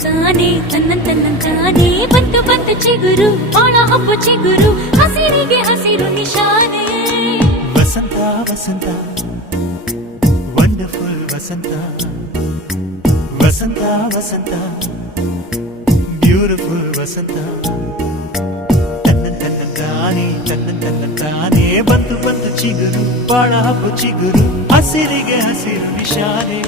ತನ್ನಂತಾನೆ ತನ್ನಂತಾನೆ ಬಂತು ಬಂತು ಚಿಗುರು ಬಾಳ ಹಬ್ಬ ಚಿಗುರು ಹಸಿರಿಗೆ ಹಸಿರು ನಿಶಾನೆ ವಸಂತ ವಸಂತ ವಂಡರ್ಫುಲ್ ವಸಂತ ವಸಂತ ವಸಂತ ಬ್ಯೂಟಿಫುಲ್ ವಸಂತ ತನ್ನಂತಾನೆ ಬಂತು ಬಂತು ಚಿಗುರು ಬಾಳ ಹಬ್ಬ ಚಿಗುರು ಹಸಿರಿಗೆ ಹಸಿರು ನಿಶಾನೆ